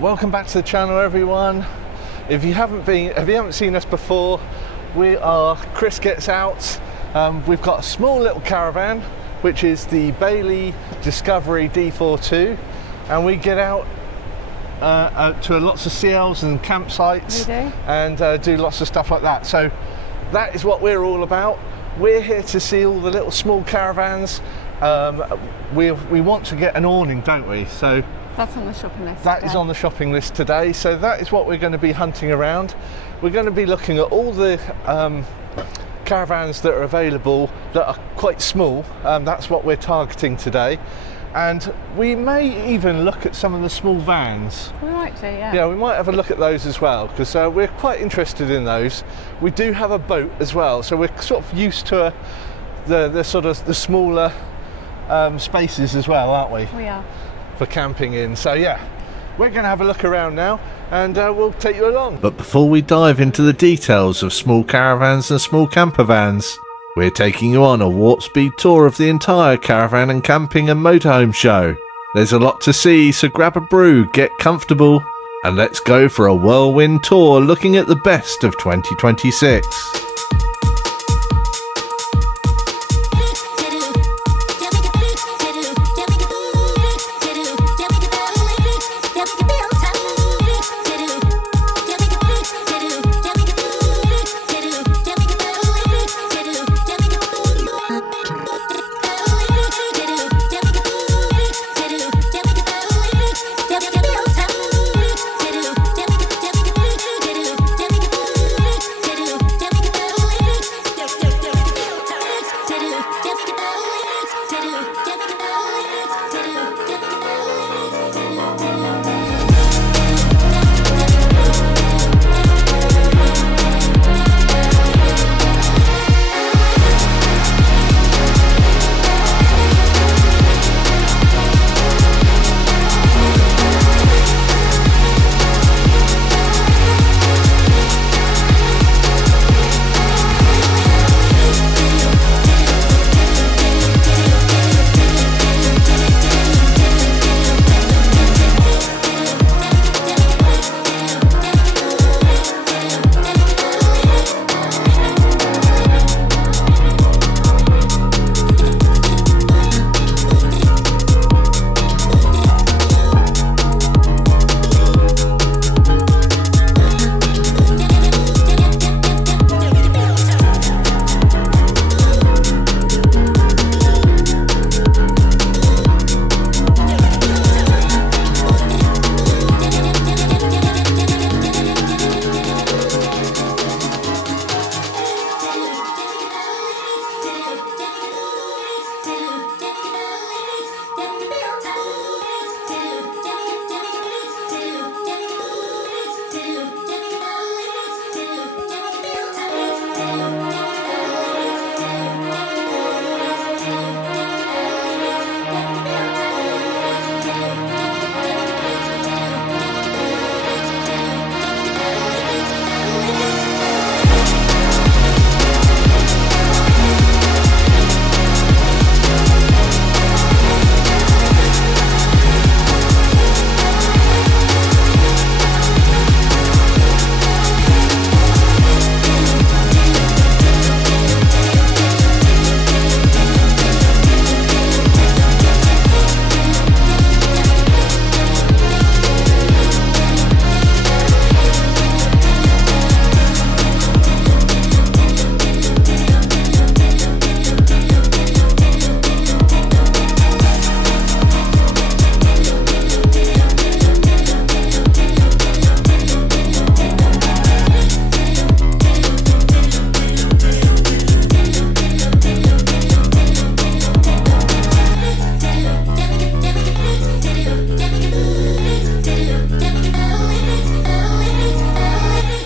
Welcome back to the channel, everyone. If you haven't seen us before, we are Chris Gets Out. We've got a small little caravan, which is the Bailey Discovery D42, and we get out to lots of CLs and campsites and do lots of stuff like that. So that is what we're all about. We're here to see all the little small caravans. We want to get an awning, don't we? So that's on the shopping list. That is on the shopping list today. So that is what we're going to be hunting around. We're going to be looking at all the caravans that are available that are quite small. That's what we're targeting today. And we may even look at some of the small vans. We might do, yeah. Yeah, we might have a look at those as well, because we're quite interested in those. We do have a boat as well, so we're sort of used to the sort of the smaller spaces as well, aren't we? We are. For camping in. So yeah, we're going to have a look around now, and we'll take you along. But before we dive into the details of small caravans and small campervans, we're taking you on a warp speed tour of the entire caravan and camping and motorhome show. There's a lot to see, so grab a brew, get comfortable, and let's go for a whirlwind tour looking at the best of 2026.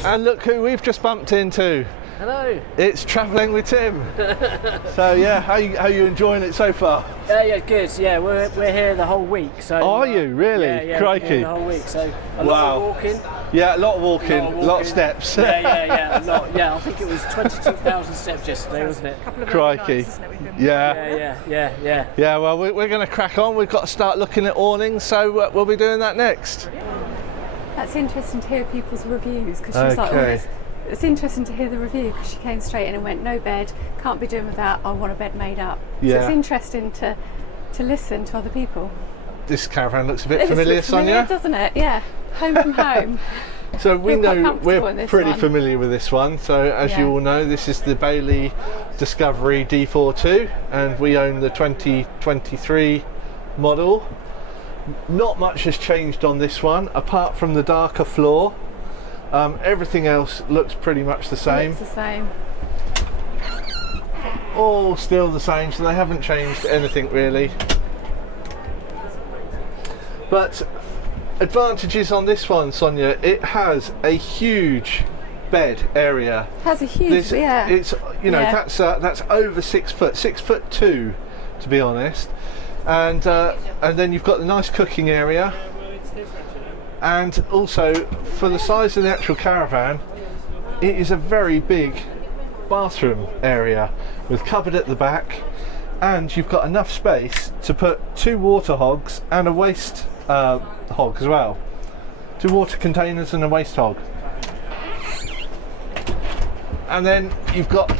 And look who we've just bumped into. Hello. It's Travelling with Tim. So yeah, how you enjoying it so far? Yeah, good. Yeah, we're here the whole week. So. Are you really? Yeah, Crikey. We're here the whole week. So a lot of walking. Yeah, a lot of walking, a lot of steps. Yeah, a lot. Yeah, I think it was 22,000 steps yesterday, wasn't it? Crikey. Yeah. Yeah. Well, we're going to crack on. We've got to start looking at awnings, so we'll be doing that next. That's interesting to hear people's reviews because she was like, oh, it's interesting to hear the review because she came straight in and went, no bed, can't be doing without, I want a bed made up. Yeah. So it's interesting to listen to other people. This caravan looks a bit familiar, Sonia? Doesn't it? Yeah. Home from home. So we know we're pretty familiar with this one. So as you all know, this is the Bailey Discovery D42 and we own the 2023 model. Not much has changed on this one apart from the darker floor. Everything else looks pretty much the same. Looks the same. All still the same, so they haven't changed anything really. But advantages on this one, Sonia, it has a huge bed area. It has a huge, yeah. It's, you know, that's over 6 foot, 6'2" to be honest. And then you've got the nice cooking area. And also, for the size of the actual caravan, it is a very big bathroom area with cupboard at the back, and you've got enough space to put 2 water hogs and a waste hog as well. 2 water containers and a waste hog. And then you've got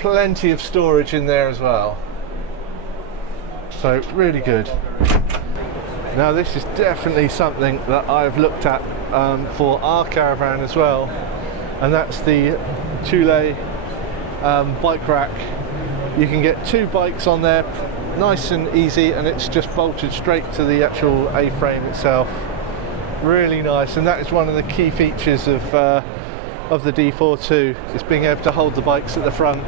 plenty of storage in there as well. So really good. Now this is definitely something that I've looked at for our caravan as well, and that's the Thule bike rack. You can get 2 bikes on there, nice and easy, and it's just bolted straight to the actual A-frame itself. Really nice, and that is one of the key features of the D42, is being able to hold the bikes at the front.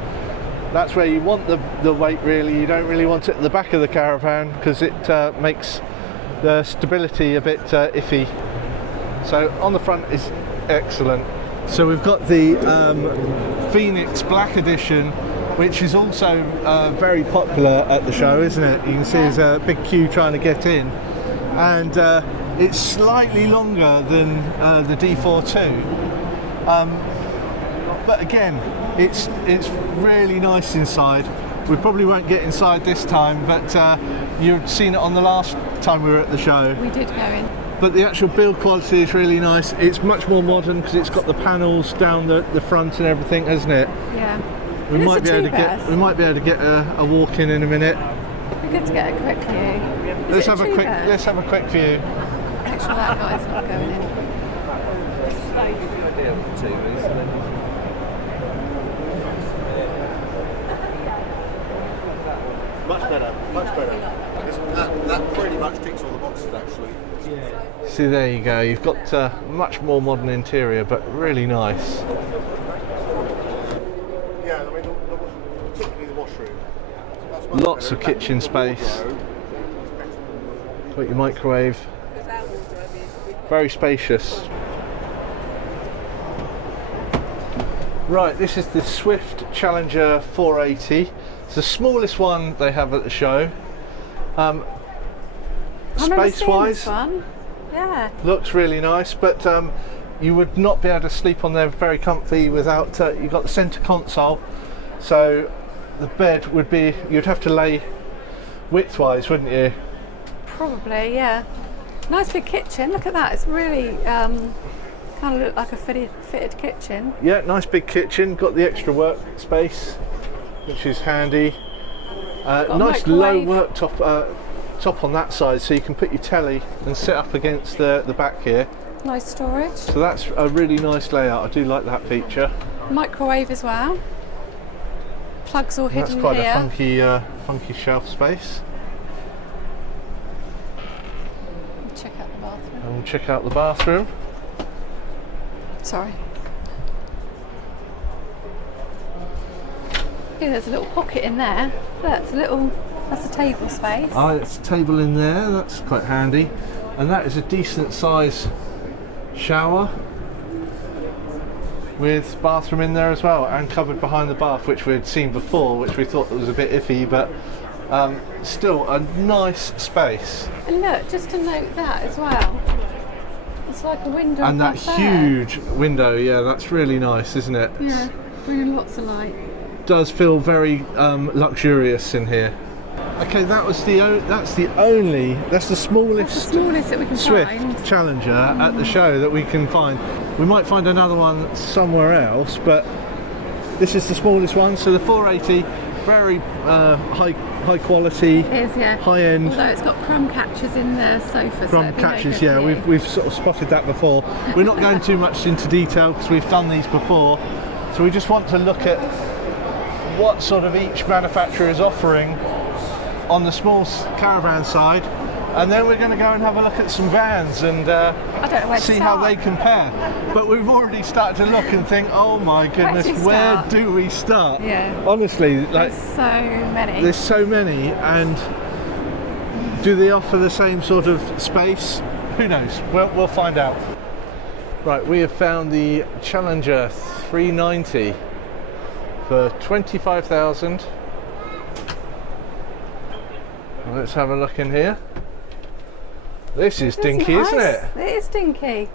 That's where you want the weight really. You don't really want it at the back of the caravan because it makes the stability a bit iffy. So on the front is excellent. So we've got the Phoenix Black Edition, which is also very popular at the show, isn't it? You can see there's a big queue trying to get in, and it's slightly longer than the D42, but again, it's really nice inside. We probably won't get inside this time, but you've seen it on the last time we were at the show. We did go in. But the actual build quality is really nice. It's much more modern because it's got the panels down the front and everything, hasn't it? Yeah. We might be able to get a walk in a minute. It'd be good to get a quick view. Let's have a quick view. Make sure that guy's not going in. Much better. That pretty much ticks all the boxes actually. Yeah. See, there you go. You've got a much more modern interior, but really nice. Yeah, I mean, particularly the washroom. Lots of kitchen space. Got your microwave. Very spacious. Right, this is the Swift Challenger 480. It's the smallest one they have at the show. Space-wise, yeah, looks really nice, but you would not be able to sleep on there very comfy without. You've got the centre console, so the bed would be. You'd have to lay widthwise, wouldn't you? Probably, yeah. Nice big kitchen. Look at that. It's really kind of look like a fitted kitchen. Yeah, nice big kitchen. Got the extra workspace, which is handy. Nice low worktop top on that side, so you can put your telly and sit up against the back here. Nice storage. So that's a really nice layout. I do like that feature. Microwave as well. Plugs all hidden here. That's quite a funky shelf space. Check out the bathroom. And we'll check out the bathroom. Sorry. Yeah, there's a little pocket in there. That's a table space. Oh, it's a table in there. That's quite handy. And that is a decent size shower with bathroom in there as well, and cupboard behind the bath, which we'd seen before, which we thought was a bit iffy, but still a nice space. And look, just to note that as well, it's like a window. And that huge window, yeah, that's really nice, isn't it? Yeah, bringing lots of light. Does feel very luxurious in here. Okay, that's the smallest, That's the smallest that we can Swift find. Challenger at the show that we can find. We might find another one somewhere else, but this is the smallest one. So the 480, very high quality, It is, yeah. high end. Although it's got crumb catchers in the sofa. Crumb catches, yeah, we've sort of spotted that before. We're not going too much into detail because we've done these before, so we just want to look at what sort of each manufacturer is offering on the small caravan side, and then we're going to go and have a look at some vans and I don't know where to see how start. they compare. But we've already started to look and think, oh my goodness, Where where do we start? Yeah. Honestly, like There's so many, and do they offer the same sort of space? Who knows? We'll find out. Right, we have found the Challenger 390 for 25,000. Let's have a look in here. This is Dinky, nice. isn't it? It is Dinky.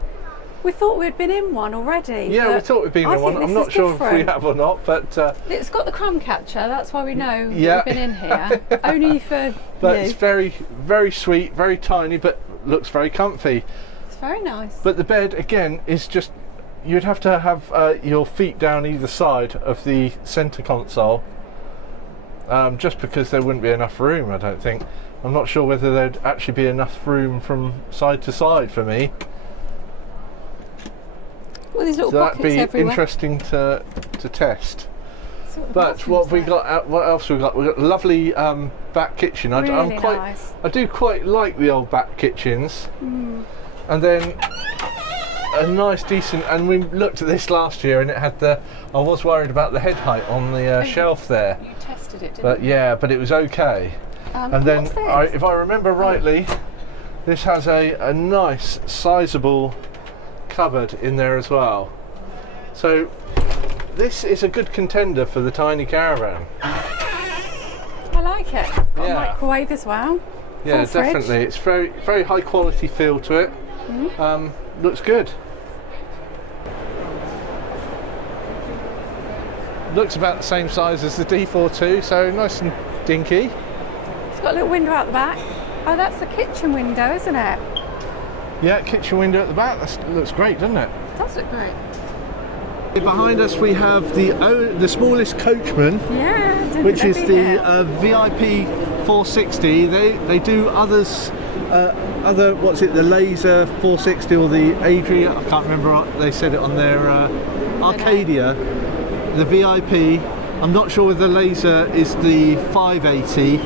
We thought we'd been in one already. Yeah, we thought we'd been in one. I'm not sure if we have or not, but it's got the crumb catcher. That's why we know yeah. we've been in here. Only for but you. it's very, very sweet, very tiny, but looks very comfy. It's very nice. But the bed again is just, you'd have to have your feet down either side of the centre console, just because there wouldn't be enough room, I don't think. I'm not sure whether there'd actually be enough room from side to side for me. All these little So that'd pockets be everywhere. interesting to test. Sort of But what have we bathrooms got? What else have we got? We've got a lovely back kitchen. Really I'm quite, nice. I do quite like the old back kitchens. Mm. And then a nice, decent. And we looked at this last year, and it had the. I was worried about the head height on the shelf there, You tested it, didn't but yeah, but it was okay. you? And then, what's this? if I remember rightly, this has a nice, sizable cupboard in there as well. So this is a good contender for the tiny caravan. I like it. Got a Yeah. microwave as well. Yeah, Full fridge. definitely. It's very, very high quality feel to it. Looks good. Looks about the same size as the D42, so nice and dinky. It's got a little window out the back. Oh, that's the kitchen window, isn't it? Yeah, kitchen window at the back. That looks great, doesn't it? It does look great. Behind us we have the smallest Coachman, Yeah, didn't which they is be the here? VIP 460. They do others, what's it, the Laser 460 or the Adria, I can't remember what they said it on their Arcadia, the VIP. I'm not sure whether the Laser is the 580,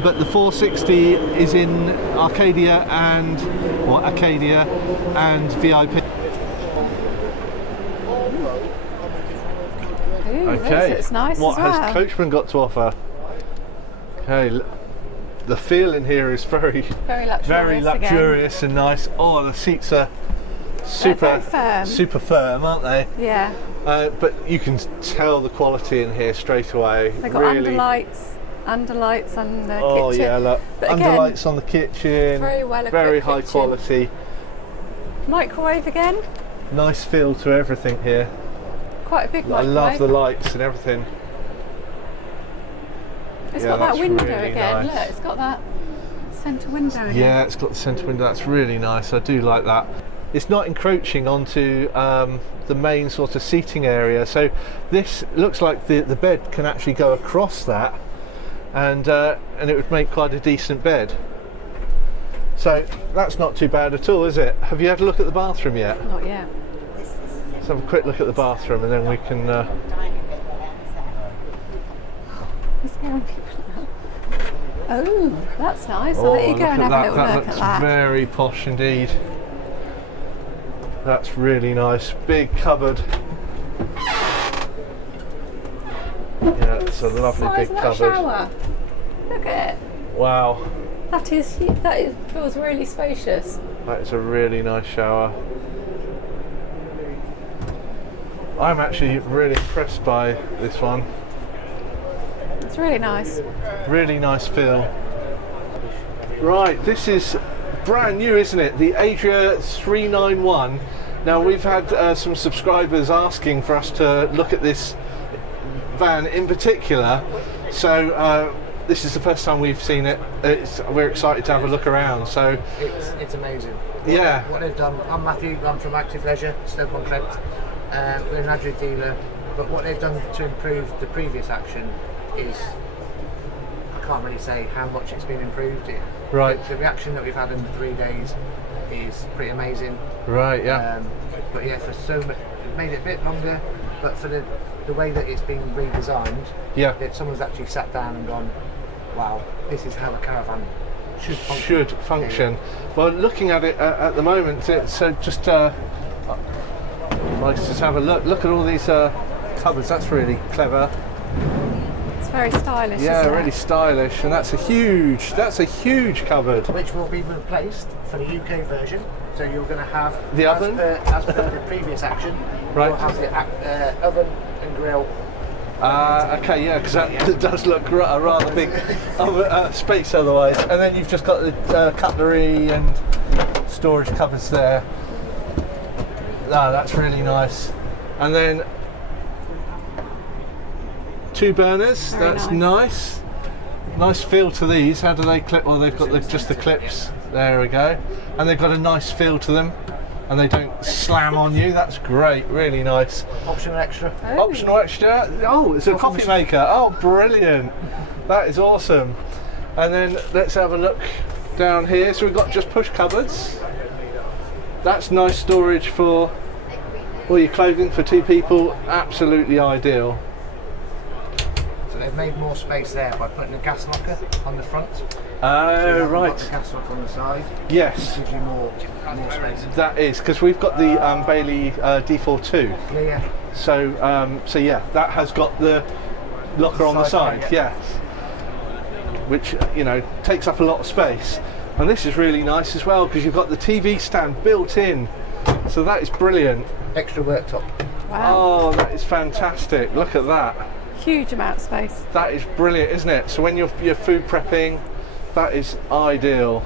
but the 460 is in Arcadia and VIP. Ooh, Okay, it's nice what as well. has Coachman got to offer? Okay, the feel in here is very Very luxurious and nice. Oh, the seats are very firm. super firm, aren't they? Again. Yeah, But you can tell the quality in here straight away. they've got really. underlights on the Oh kitchen. yeah, look, But again, underlights on the kitchen. very well very equipped high kitchen. quality. Microwave again. Nice feel to everything here. Quite a big I microwave. love the lights and everything. It's Yeah, got that that's window really again. nice. Look, it's got that centre window again. Yeah, it's got the centre window. That's really nice. I do like that. It's not encroaching onto the main sort of seating area. So this looks like the bed can actually go across that, and it would make quite a decent bed. So that's not too bad at all, is it? Have you had a look at the bathroom yet? Not yet. Let's have a quick look at the bathroom, and then we can. He's scaring people now. Oh, that's nice. Oh, I'll let you go and have a little that look looks at that. very posh indeed. That's really nice. Big cupboard. Yeah, it's a lovely Size big of that cupboard. shower. Look at it. Wow, Feels really spacious. that is a really nice shower. I'm actually really impressed by this one. It's really nice. Really nice feel. Right, this is brand new, isn't it? The Adria 391. Now we've had some subscribers asking for us to look at this van in particular, so this is the first time we've seen it. We're excited to have a look around. So it's amazing. What they've done. I'm Matthew. I'm from Active Leisure, Stoke-on-Trent. We're an Adria dealer, but what they've done to improve the previous Action is, I can't really say how much it's been improved. Right. The reaction that we've had in the 3 days is pretty amazing. Right. Yeah. But yeah, for so much, it made it a bit longer, but for the way that it's been redesigned, that someone's actually sat down and gone, wow, this is how a Caravan should function. Well, looking at it at the moment, it's just let's just have a look. Look at all these cupboards. That's really clever. It's very stylish. Yeah, isn't really it? stylish, and that's a huge cupboard. Which will be replaced for the UK version. So you're going to have the oven, as per the previous Action. Right. You'll have the oven and grill. Okay, yeah, because that does look a rather big space otherwise. And then you've just got the cutlery and storage cupboards there. That's really nice. And then 2 burners. Very That's nice. Nice feel to these. How do they clip? Well, they've got just the clips. There we go. And they've got a nice feel to them. And they don't slam on you. That's great. Really nice. Optional extra. Optional extra. Oh, it's a coffee maker. Oh, brilliant. That is awesome. And then let's have a look down here. So we've got just push cupboards. That's nice storage for all your clothing for 2 people. Absolutely ideal. So they've made more space there by putting a gas locker on the front. Oh, right. The gas locker on the side. Yes. Gives you more space. That is, because we've got the Bailey D42. Yeah. So yeah, that has got the locker on the side. Yes. Which, you know, takes up a lot of space. And this is really nice as well, because you've got the TV stand built in. So that is brilliant. Extra worktop. Wow. Oh, that is fantastic. Look at that. Huge amount of space. That is brilliant, isn't it? So when you're food prepping, that is ideal.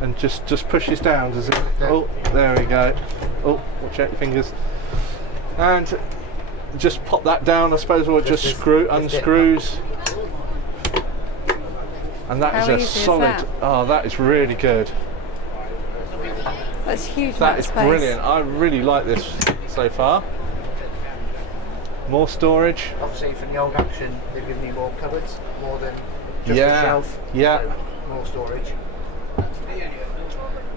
And just pushes down, does it? Oh, there we go. Oh, watch out your fingers. And just pop that down, I suppose, or just unscrews. And that How is a easy is solid. that? Oh, that is really good. That's huge. That is brilliant. I really like this so far. More storage. Obviously, from the old Action, they've given you more cupboards, more than just a shelf. Yeah. So more storage.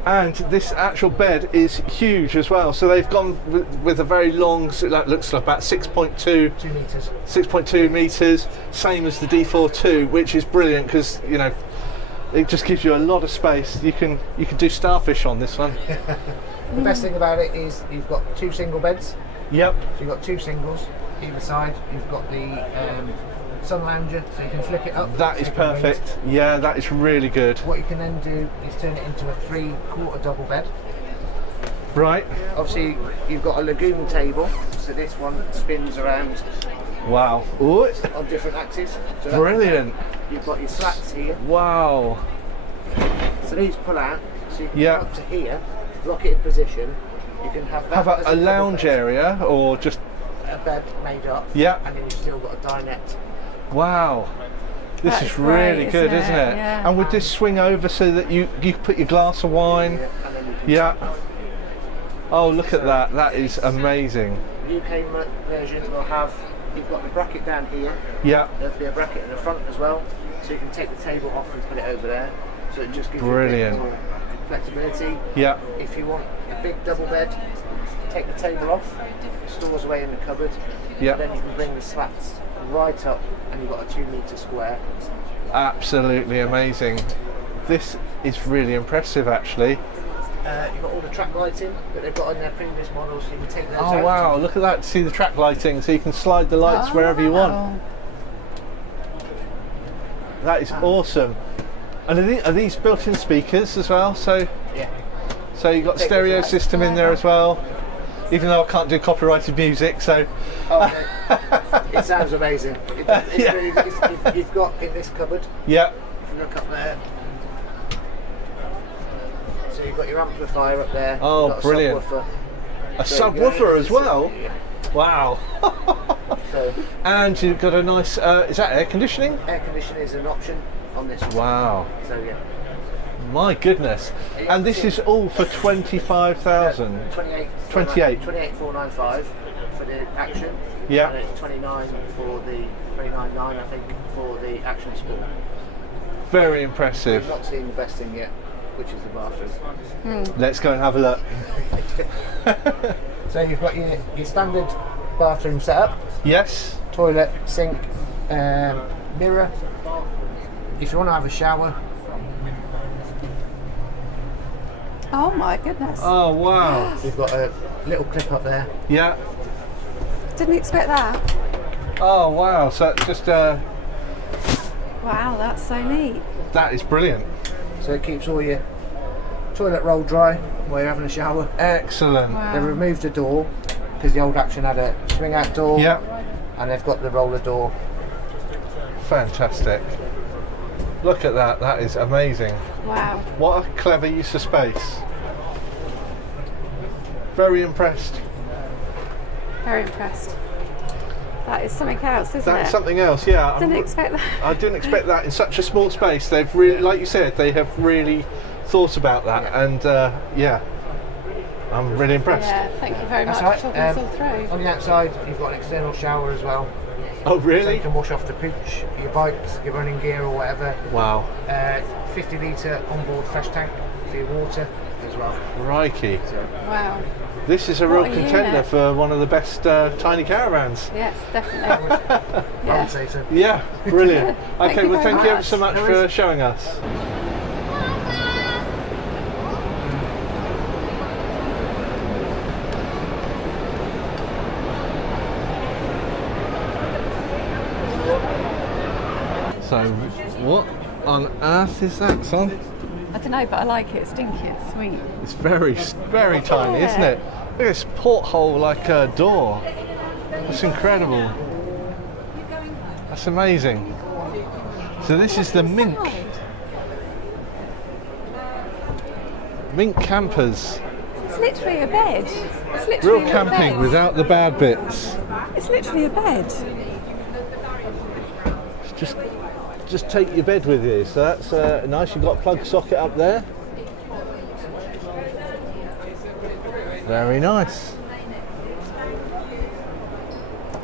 And this actual bed is huge as well. So they've gone with a very long, so that looks like about 6.2 meters, same as the D42, which is brilliant because, you know, it just gives you a lot of space. You can do starfish on this one. The best thing about it is you've got 2 single beds. Yep. So you've got 2 singles either side. You've got the sun lounger, so you can flip it up. That is perfect. Yeah, that is really good. What you can then do is turn it into a 3/4 double bed. Right. Obviously, you've got a lagoon table, so this one spins around Wow. Ooh. on different axes. So Brilliant. You've got your slats here. Wow. So these pull out, so you can Yeah. go up to here, lock it in position. You can have that Have as a double lounge bed. area or just. A bed made up. Yeah. And then you've still got a dinette. Wow. This That is is really great, good, isn't isn't it? it? Yeah. And with this swing over so that you put your glass of wine. And then you can Yeah. Oh, look at that. That is amazing. UK version will have, you've got the bracket down here. Yeah. There'll be a bracket in the front as well, so you can take the table off and put it over there. So it just gives Brilliant. you a bit more flexibility. Yeah. If you want a big double bed, take the table off, stores away in the cupboard. Yeah. Then you can bring the slats right up, and you've got a 2 metre square. Absolutely amazing. This is really impressive, actually. You've got all the track lighting that they've got in their previous models, so you can take those Oh out. wow! Look at that. See the track lighting, so you can slide the lights wherever you want. Oh. That is awesome. And are these built-in speakers as well? So Yeah. you've got Take stereo those out. system in there as well. Even though I can't do copyrighted music, so Oh, it sounds amazing. Yeah. You've got in this cupboard, yeah, if you look up there, so you've got your amplifier up there. Oh, you've got brilliant. A subwoofer. a So you go subwoofer into as the well. yeah. Wow. So, and you've got a nice, is that air conditioning? air conditioning is an option on this one. Wow. So yeah. My goodness. And this is all for 25,000? 28,495 for the Action. Yeah. And it's 29.9 I think for the Action Sport. Very impressive. We've not seen the best thing yet, which is the bathroom. Let's go and have a look. So you've got your standard bathroom setup. Yes. Toilet, sink, mirror. If you want to have a shower. Oh my goodness. Oh wow. We've got a little clip up there. Yeah. Didn't expect that. Oh wow. So it's just Wow, that's so neat. that is brilliant. So it keeps all your toilet roll dry while you're having a shower. Excellent. Wow. They removed the door because the old Action had a swing out door. Yeah. And they've got the roller door. Fantastic. Look at that. That is amazing. Wow. What a clever use of space. Very impressed. Very impressed. That is something else, isn't That's it? something else, yeah. Didn't expect that. I didn't expect that in such a small space. They've really, like you said, they have really thought about that, and yeah, I'm really impressed. Yeah, thank you very much That's for right. talking us all through. On the outside, you've got an external shower as well. Oh, So really? you can wash off the pooch, your bikes, your running gear or whatever. Wow. 50 litre onboard fresh tank for your water as well. Crikey. Wow. This is a real What a contender unit. for one of the best tiny caravans. Yes, definitely. I Yeah. would say so. Yeah, brilliant. Thank Okay, you well, very thank you ever much. so much No for worries. showing us. So, what on earth is that, son? I don't know, but I like it. It's dinky, it's sweet. It's very, very tiny, Yeah. isn't it? Look at this porthole like a door. That's incredible. That's amazing. So this is the Mink. Mink campers. It's literally a bed. It's literally Real a camping bed. without the bad bits. It's literally a bed. Just take your bed with you. So that's nice. You've got a plug socket up there. Very nice.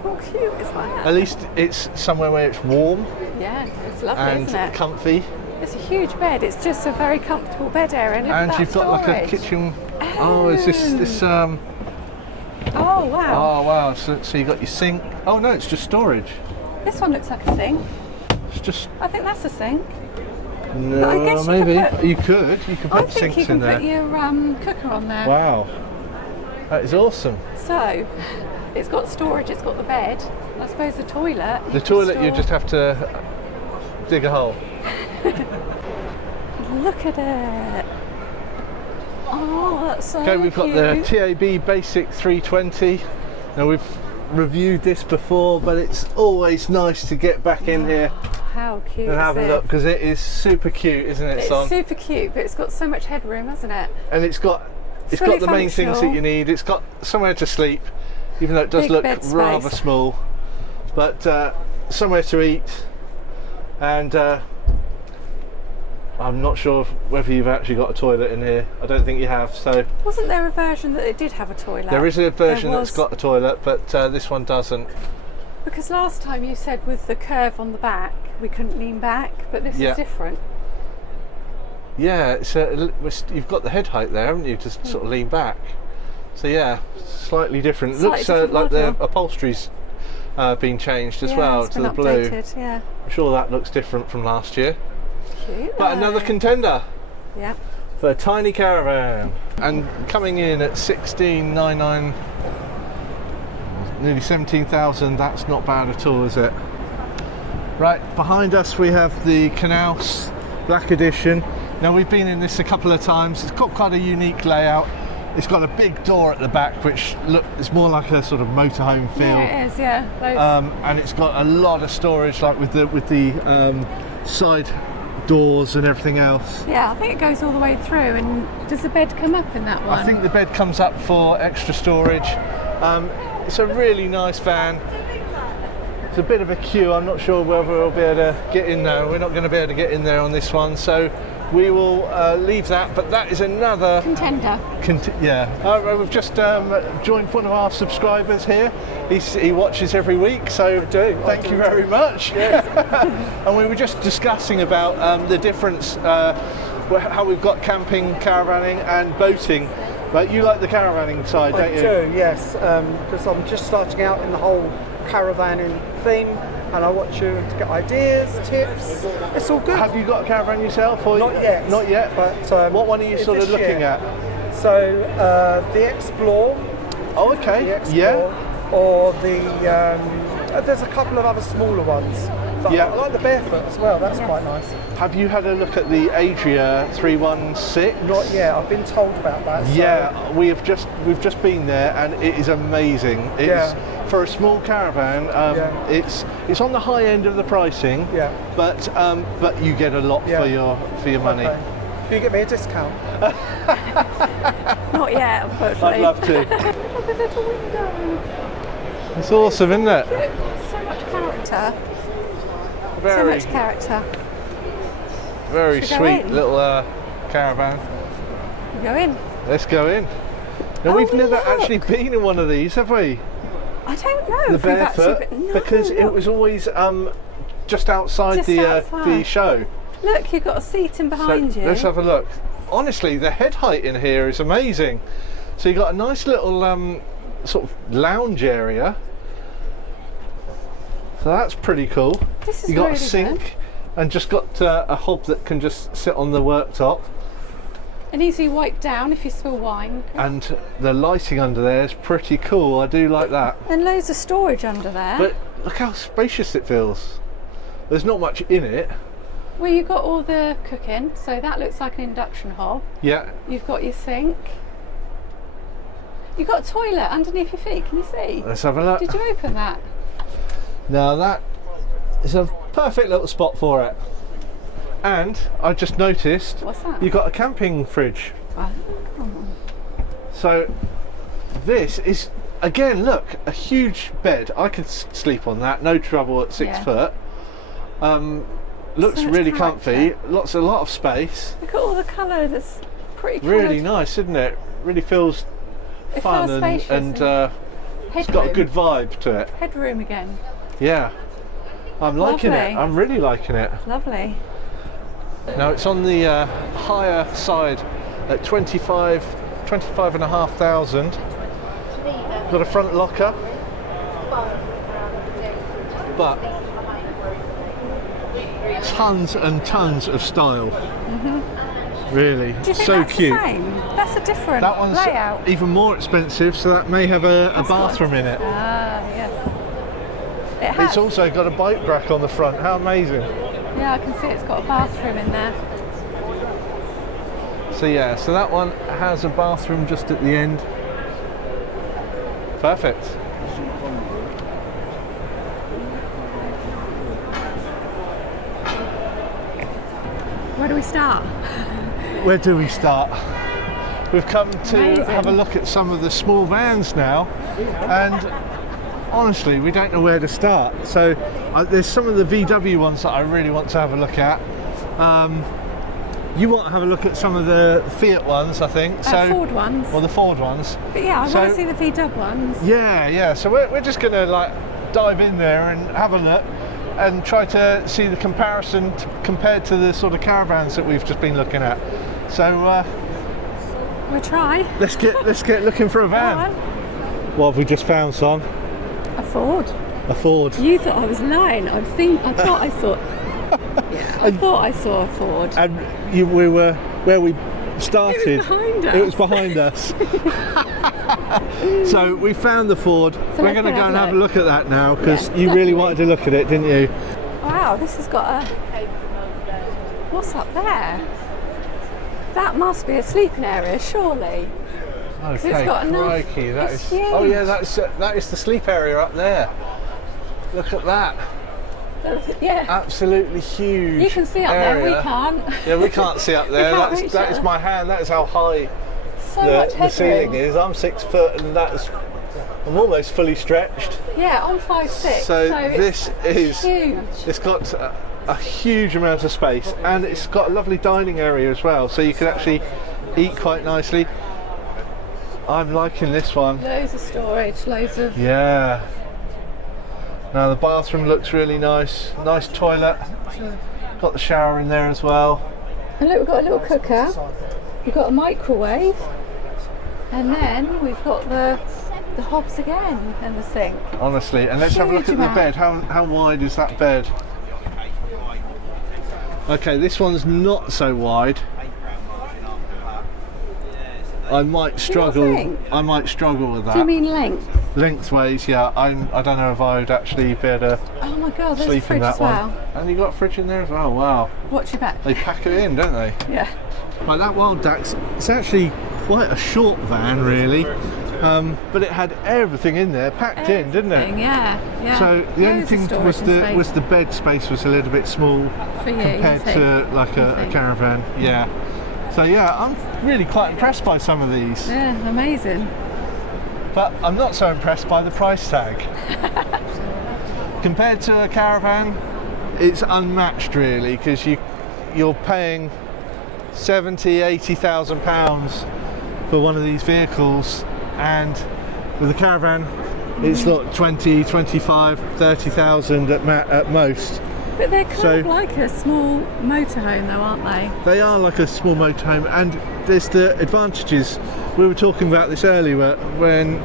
How cute is that? At least it's somewhere where it's warm Yeah, it's lovely, and isn't it? comfy. It's a huge bed. It's just a very comfortable bed area. Look at And that you've got like a storage. kitchen. Oh, is this Oh wow. Oh wow! So you got your sink. Oh no, it's just storage. This one looks like a sink. It's just I think that's a sink. no, I guess you maybe could put- you could I put think sinks you in can there. put your cooker on there. Wow, that is awesome. So, it's got storage, it's got the bed. I suppose the toilet. The can toilet, you store- just have to dig a hole. Look at it. Oh, that's so Okay, we've got the cute. TAB Basic 320. Now we've reviewed this before, but it's always nice to get back in here How cute and is have a it? look because it is super cute, isn't it, It's Son? super cute, but it's got so much headroom, hasn't it? And it's got fully the main things that functional. you need. It's got somewhere to sleep, even though it does Big look bed rather space. small, but somewhere to eat, and I'm not sure whether you've actually got a toilet in here. I don't think you have. So Wasn't there a version that it did have a toilet? there is a version There that's was. got a toilet, but this one doesn't. Because last time you said with the curve on the back, we couldn't lean back, but this Yeah. is different. Yeah, you've got the head height there, haven't you, to sort of lean back. So yeah, slightly different. It Slightly looks different like the model. upholstery's been changed as Yeah, well it's to been the blue. updated, yeah. I'm sure that looks different from last year. Cute. But another though. contender Yeah. for a tiny caravan. And coming in at 16,999, nearly 17,000, that's not bad at all, is it? Right, behind us we have the Cutest Black Edition. Now we've been in this a couple of times. It's got quite a unique layout. It's got a big door at the back, which it's more like a sort of motorhome feel. Yeah, it is, yeah. Those, And it's got a lot of storage, like with the side doors and everything else. yeah, I think it goes all the way through. And does the bed come up in that one? I think the bed comes up for extra storage. It's a really nice van. It's a bit of a queue. I'm not sure whether we'll be able to get in there. We're not going to be able to get in there on this one, so we will leave that. But that is another contender. We've just joined one of our subscribers here. He watches every week, so thank you very much. Yes. And we were just discussing about the difference, how we've got camping, caravaning, and boating. But you like the caravaning side, don't you? I do, yes, because I'm just starting out in the whole caravaning theme, and I want you to get ideas, tips. It's all good. Have you got a caravan yourself? Or Not yet. Not yet. But what one are you sort of this looking year. at? So the Explore. Oh, okay. The Explore, Yeah. Or the there's a couple of other smaller ones. But Yeah. I like the Barefoot as well. That's quite nice. Have you had a look at the Adria 316? Not yet. I've been told about that. So Yeah, we've just been there, and it is amazing. It's for a small caravan. It's on the high end of the pricing. Yeah. But you get a lot for your money. Okay. Can you get me a discount? Not yet, unfortunately. I'd love to. Look at the little window. It's awesome, isn't it? So much character. So Very, much character. very Should we go sweet in? little caravan. You go in. Let's go in. Now, Oh, we've never look. actually been in one of these, have we? I don't know The if we've actually Barefoot, been, no, because it look. was always just outside Just the outside. show. Look, you've got a seating behind So you. let's have a look. Honestly, the head height in here is amazing. So you've got a nice little sort of lounge area. So that's pretty cool. This is You got really a sink good. and just got a hob that can just sit on the worktop. And easily wipe down if you spill wine. And the lighting under there is pretty cool. I do like that. And loads of storage under there. But look how spacious it feels. There's not much in it. Well, you've got all the cooking, so that looks like an induction hob. Yeah. You've got your sink. You've got a toilet underneath your feet, can you see? Let's have a look. Did you open that? Now that is a perfect little spot for it. And I just noticed What's that? you've got a camping fridge. Oh. So this is, again, look, a huge bed. I could sleep on that, no trouble at 6 Yeah. foot. Looks So much really character. comfy, a lot of space. Look at all the colours, it's pretty Really coloured. nice, isn't it? Really feels It fun feels and, spacious and and it's got a headroom. good vibe to it. Headroom again. Yeah, I'm liking it. Lovely. I'm really liking it. Lovely. Now it's on the higher side at 25,500. Got a front locker, but tons and tons of style. Really, Do you think so that's cute. the same? That's a different That one's layout. even more expensive, so that may have a That's got- bathroom in it. Ah, yes. It has. It's also got a bike rack on the front. How amazing! Yeah, I can see it's got a bathroom in there. So yeah, so that one has a bathroom just at the end. Perfect. Where do we start? Where do we start? We've come to Amazing. have a look at some of the small vans now, and honestly, we don't know where to start. So there's some of the VW ones that I really want to have a look at. You want to have a look at some of the Fiat ones, I think. Ford ones. Or the Ford ones. But yeah, I So- want to see the VW ones. Yeah. So we're just going to like dive in there and have a look and try to see the comparison compared to the sort of caravans that we've just been looking at. So We'll try. let's get looking for a Go van. on. What have we just found, Son? A Ford. A Ford. You thought I was lying. I thought I saw. I thought I saw a Ford. And we were where we started. It was behind us. It was behind us. So we found the Ford. So We're let's going to go go and have a have a look at that now because Yeah, you really definitely. wanted to look at it, didn't you? Wow, this has got a. What's up there? That must be a sleeping area, surely. Okay, It's got enough- crikey, that it's is. Oh yeah, huge. that is the sleep area up there. Look at that. Yeah. Absolutely huge. You can see up there, we area. can't. Yeah, we can't see up there. can't reach That is it. my hand. That is how high So much the ceiling headroom. is. I'm 6 foot, and that's I'm almost fully stretched. Yeah, I'm 5'6". So this is huge. It's got a huge amount of space, and it's got a lovely dining area as well, so you can actually eat quite nicely. I'm liking this one. Loads of storage, loads of... Yeah. Now the bathroom looks really nice. Nice toilet. Got the shower in there as well. And look, we've got a little cooker. We've got a microwave. And then we've got the hobs again and the sink. Honestly, and let's have a look at the bed. How wide is that bed? Okay, this one's not so wide. I might struggle. I might struggle with that. Do you mean length? Lengthways, yeah. I don't know if I would actually be able to Oh my god, there's a sleep in fridge that as well. one. And you got a fridge in there as well. Wow. Watch your back. They pack it in, don't they? Yeah. Like that Wild Dax, it's actually quite a short van, really. But it had everything in there, packed in, didn't it? Yeah, yeah. So the only Loads of thing storage was the bed space was a little bit small for you, compared to like a caravan. Yeah. So yeah, I'm really quite impressed by some of these. Yeah, amazing. But I'm not so impressed by the price tag. Compared to a caravan, it's unmatched really, because you're paying 70,000–80,000 pounds for one of these vehicles, and with a caravan it's like 20, 25, 30,000 at most. But they're kind of like a small motorhome though, aren't they? They are like a small motorhome, and there's the advantages. We were talking about this earlier, when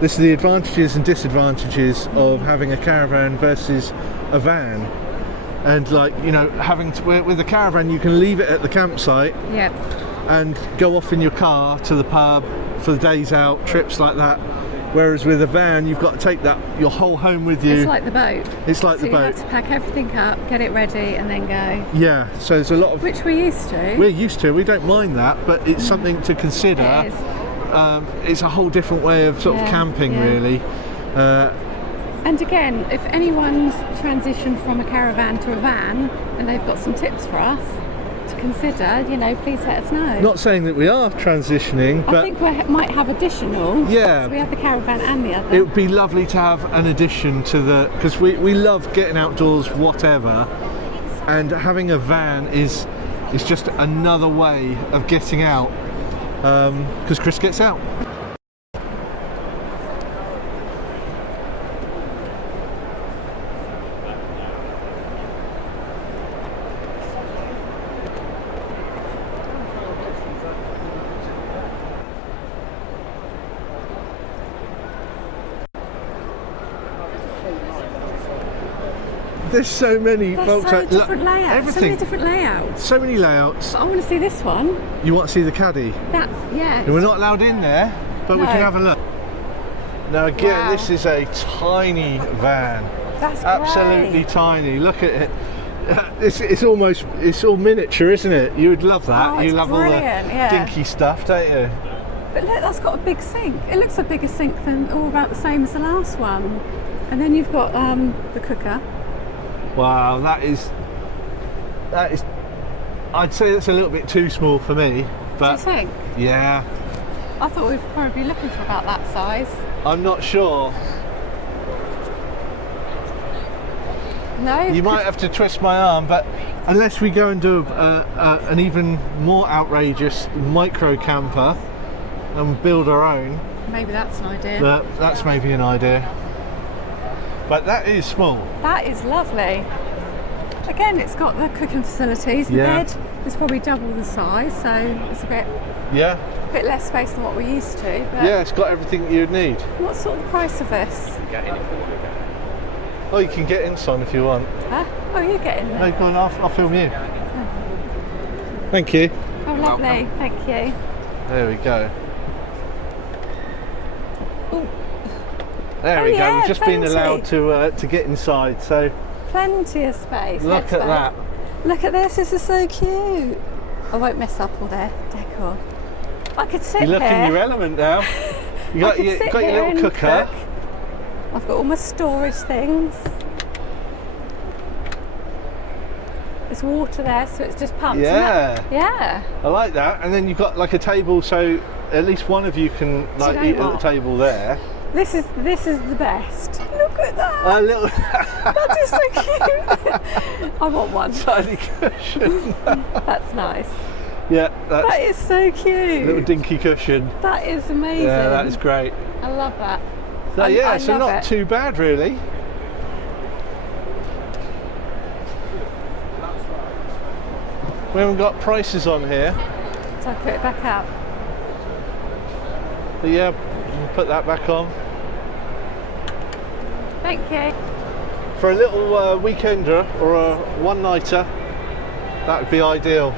this is the advantages and disadvantages of having a caravan versus a van. And like, you know, with a caravan you can leave it at the campsite, yeah, and go off in your car to the pub for the days out, trips like that. Whereas with a van, you've got to take your whole home with you. It's like the boat. It's like the boat. So you have to pack everything up, get it ready, and then go. Yeah, so there's a lot of... Which we're used to. We're used to, we don't mind that, but it's something to consider. It is. It's a whole different way of sort of camping, really. And again, if anyone's transitioned from a caravan to a van, and they've got some tips for us to consider, you know, please let us know. Not saying that we are transitioning, but I think we might have additional. Yeah. So we have the caravan and the other. It would be lovely to have an addition to because we love getting outdoors, whatever, and having a van is just another way of getting out, because Chris gets out. There's so many folks. So different layouts. Everything. So many different layouts. So many layouts. But I want to see this one. You want to see the Caddy? That's We're not allowed in there, but we can have a look. Now again, this is a tiny van. That's absolutely great. Tiny. Look at it. It's all miniature, isn't it? You would love that. Oh, you love brilliant, all the yeah. dinky stuff, don't you? But look, that's got a big sink. It looks a bigger sink than all about the same as the last one. And then you've got the cooker. Wow, that is. I'd say that's a little bit too small for me. But do you think? Yeah. I thought we'd probably be looking for about that size. I'm not sure. No. You might have to twist my arm, but unless we go and do an even more outrageous micro camper and build our own. Maybe that's an idea. That's maybe an idea. But that is small. That is lovely. Again, it's got the cooking facilities. The bed is probably double the size, so it's a bit less space than what we're used to. But yeah, it's got everything that you'd need. What's sort of the price of this? Oh, you can get in, Son, if you want. Huh? Oh, you get in there. No, go on, I'll film you. Thank you. Oh, lovely. Thank you. There we go. Ooh. There we go. Yeah, We've just been allowed to get inside, so plenty of space. look at that. Look at this. This is so cute. I won't mess up all their decor. I could sit here. You look in your element now. You got your little cooker. Cook. I've got all my storage things. There's water there, so it's just pumped. Yeah. Yeah. I like that. And then you've got like a table, so at least one of you can like eat at the table there. This is the best. Look at that. A little That is so cute. I want one. tiny cushion. That's nice. Yeah, that's That is so cute. little dinky cushion. That is amazing. Yeah, that is great. I love that. So I so love not it. too bad really. We haven't got prices on here, So I put it back out. but yeah, we'll put that back on. Thank you. For a little weekender or a one-nighter, that would be ideal.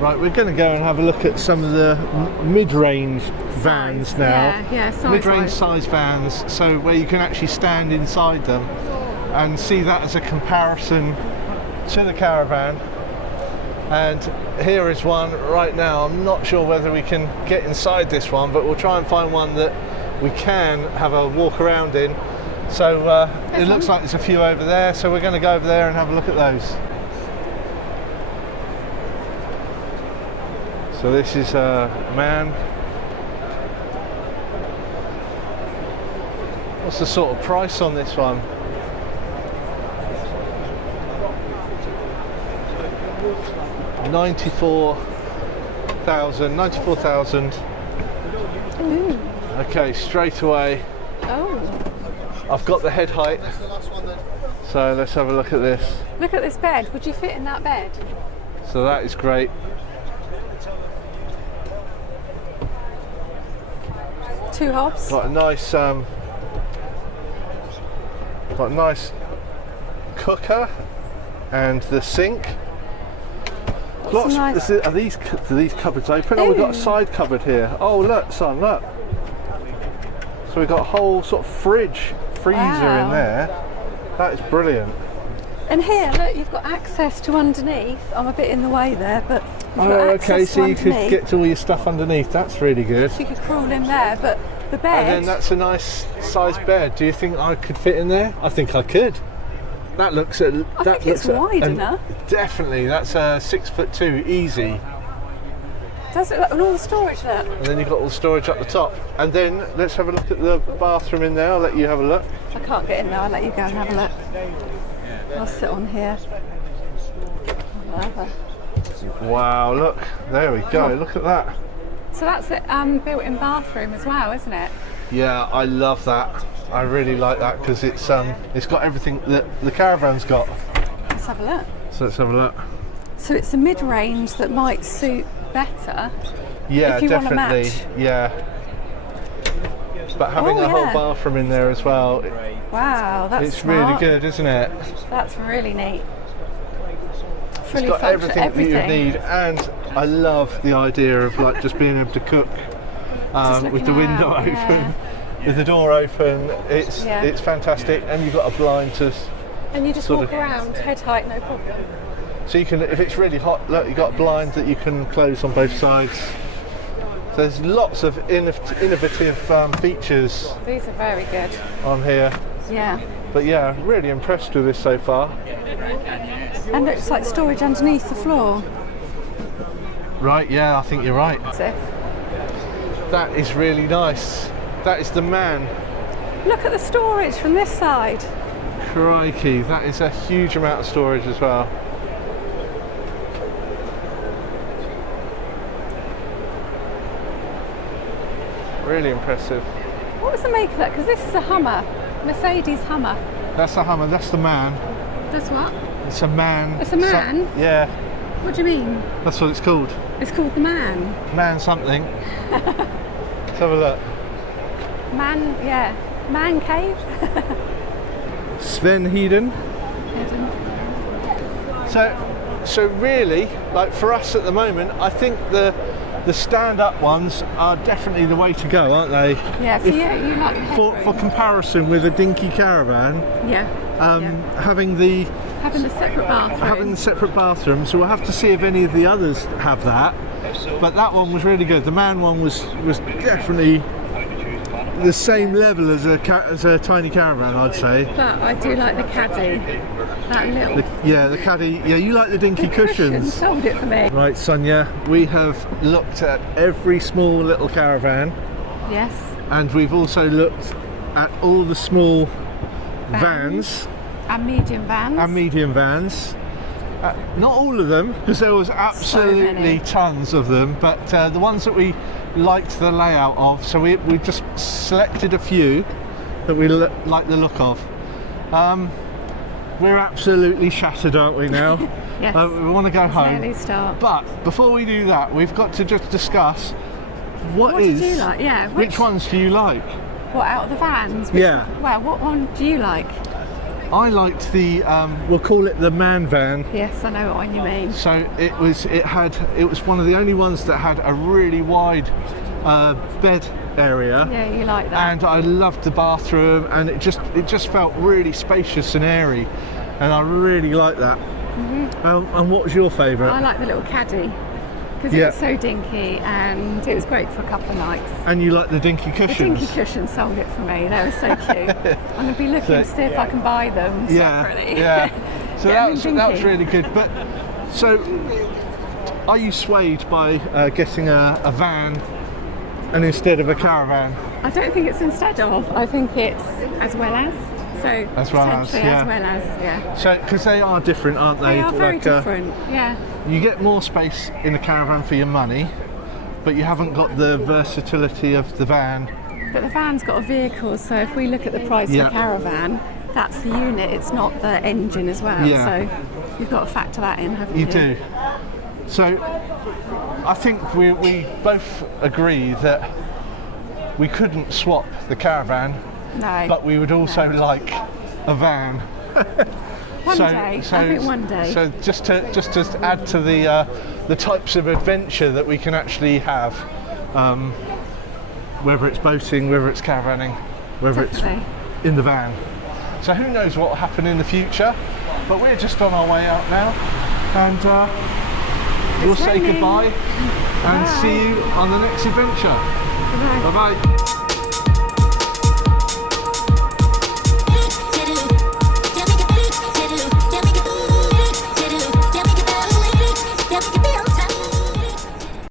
Right, we're going to go and have a look at some of the mid-range vans now. Yeah, size Mid-range wise. size vans, so where you can actually stand inside them and see that as a comparison to the Caravan. And here is one right now. I'm not sure whether we can get inside this one, but we'll try and find one that we can have a walk around in. So it looks like there's a few over there, so we're going to go over there and have a look at those. So this is a man. What's the sort of price on this one? $94,000. Okay, straight away. Oh, I've got the head height. So let's have a look at this. look at this bed. Would you fit in that bed? So that is great. Two hobs. Got a nice cooker and the sink. Lots. nice- Are these cupboards open? Oh, we've got a Ooh. side cupboard here. Oh, look, son, look. So we've got a whole sort of freezer in Wow. there. That is brilliant. And here, look, you've got access to underneath. I'm a bit in the way there, but you've Oh, got okay. access So to you could underneath. get to all your stuff underneath. That's really good. So you could crawl in there, but the And bed. then that's a nice sized bed. Do you think I could fit in there? I think I could. That looks at. I think it's wide enough. Definitely, that's a 6'2", easy. Does it look, and all the storage there? And then you've got all the storage up the top. And then let's have a look at the bathroom in there. I'll let you have a look. I can't get in there. I'll let you go and have a look. I'll sit on here. Whatever. Wow, look. There we go. Oh. Look at that. So that's a built-in bathroom as well, isn't it? Yeah, I love that. I really like that because it's got everything that the Caravan's got. Let's have a look. So let's have a look. So it's a mid-range that might suit better. Yeah, If you wanna definitely. match. Yeah. But having Oh, a whole yeah. bathroom in there as well, Wow, that's it's smart. really good, isn't it? That's really neat. Fully It's got functional- everything that you need, and I love the idea of like just being able to cook with the looking window out, open, yeah. with the door open. It's Yeah. fantastic, and you've got a blind to, And you just sort walk of- around, head height, no problem. so you can, if it's really hot, look, you've got a blind that you can close on both sides. So there's lots of innovative features These are very good. on here. Yeah. But yeah, really impressed with this so far. And it's like storage underneath the floor. Right, yeah, I think you're right. So, That is really nice. That is the man. look at the storage from this side. Crikey, that is a huge amount of storage as well. Really impressive. What was the make of that? Because this is a Hummer, Mercedes Hummer. That's the Hummer, that's the man. That's what? It's a man. It's a man? Yeah, What do you mean? that's what it's called. It's called the Man. Man something. Let's have a look. Man, yeah. Man cave. Sven Hedin. So really, like for us at the moment, I think the stand-up ones are definitely the way to go, aren't they? Yeah, for you like the For headroom. comparison with a Dinky Caravan, Yeah. having the Having a separate bathroom. having the separate bathroom, so we'll have to see if any of the others have that. But that one was really good. The man one was definitely the same level as a tiny Caravan, I'd say. But I do like the Caddy. That little The Caddy. Yeah, you like the Dinky cushion cushions. sold it for me. Right, Sonia, we have looked at every small little Caravan, Yes. and we've also looked at all the small vans and medium vans. Not all of them, because there was absolutely tons of them, but the ones that we liked the layout of, so we just selected a few that we like the look of. We're absolutely shattered, aren't we now? Yes. We want to go home. Early start. But before we do that, we've got to just discuss what did you like? Yeah. Which ones do you like? What, out of the vans? Well, what one do you like? I liked the we'll call it the man van. Yes, I know what one you mean. So it was one of the only ones that had a really wide bed area. Yeah, you like that. And I loved the bathroom, and it just felt really spacious and airy, and I really liked that. And what was your favourite? I like the little Caddy, because it was so dinky and it was great for a couple of nights. And you like the dinky cushions? The dinky cushions sold it for me. They were so cute. I'm going to be looking to see if I can buy them separately. Yeah. So that was really good. But so, are you swayed by getting a van and instead of a caravan? I don't think it's instead of. I think it's as well as. So as well as, yeah. So because they are different, aren't they? They are very different. Yeah. You get more space in a caravan for your money, but you haven't got the versatility of the van. But the van's got a vehicle, so if we look at the price of a caravan, that's the unit, it's not the engine as well. Yeah. So you've got to factor that in, haven't you? You do. So I think we both agree that we couldn't swap the caravan, but we would also like a van. One day. I think one day. So just to add to the types of adventure that we can actually have, whether it's boating, whether it's caravanning, whether it's in the van. So who knows what will happen in the future? But we're just on our way out now, and we'll say goodbye and see you on the next adventure. Bye bye.